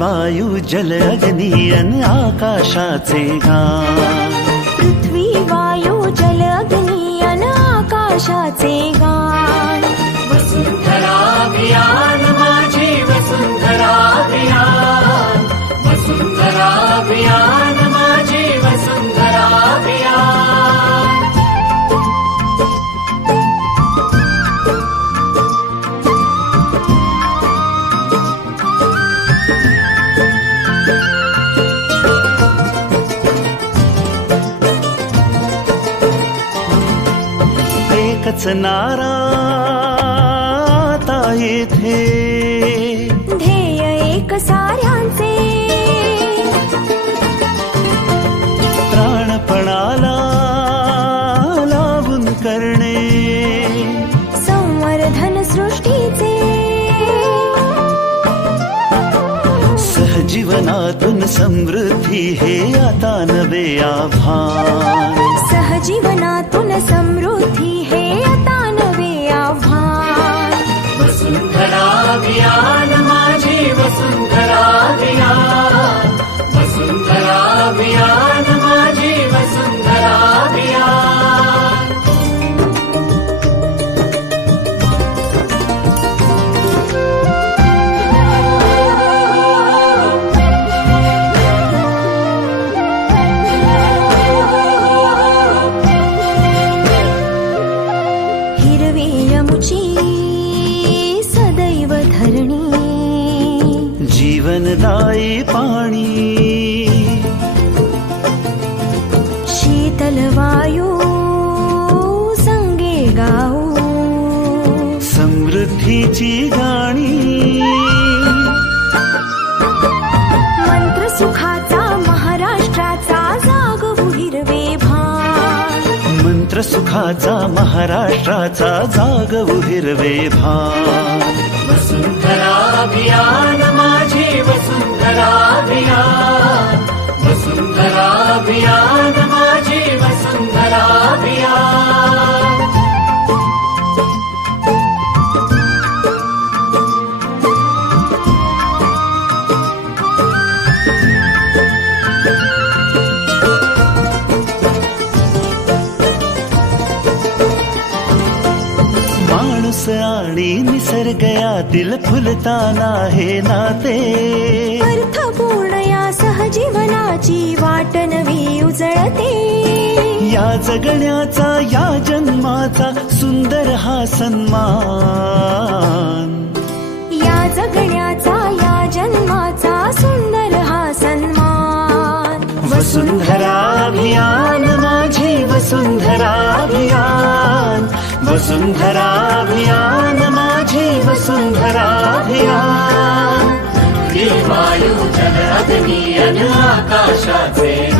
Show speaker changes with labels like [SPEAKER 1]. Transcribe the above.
[SPEAKER 1] वायू जल अग्नी अन आकाशाचे गान
[SPEAKER 2] पृथ्वी वायू
[SPEAKER 1] एकच नारा आता येथे
[SPEAKER 2] ध्येय एक सारे
[SPEAKER 1] सहजीवनातून समृद्धी हे आता नवे आभार
[SPEAKER 2] सहजीवनातून समृद्धी हे आता नवे आभार
[SPEAKER 1] जीवनदायी पाणि।
[SPEAKER 2] शीतलवायु सङ्गे
[SPEAKER 1] गाओ समृद्धि
[SPEAKER 2] गा सुखाचा महाराष्ट्राचा जागवू हिरवे भान.
[SPEAKER 3] वसुंधरा अभियान माझे वसु
[SPEAKER 1] माणूस आणि निसर्ग यातील फुलताना हे नाते.
[SPEAKER 2] अर्थपूर्ण या सहजीवनाची वाट नवी उजळते.
[SPEAKER 1] या जगण्याचा या जन्माचा सुंदर हा सन्मान.
[SPEAKER 2] या जगण्याचा या जन्माचा सुंदर हा सन्मान.
[SPEAKER 1] वसुंधरा अभियान माझी वसुंधरा अभियान. वसुंधरा अभियान माझी वसुंधरा अभियान
[SPEAKER 3] वायू जल अग्नी अन आकाशाचे गान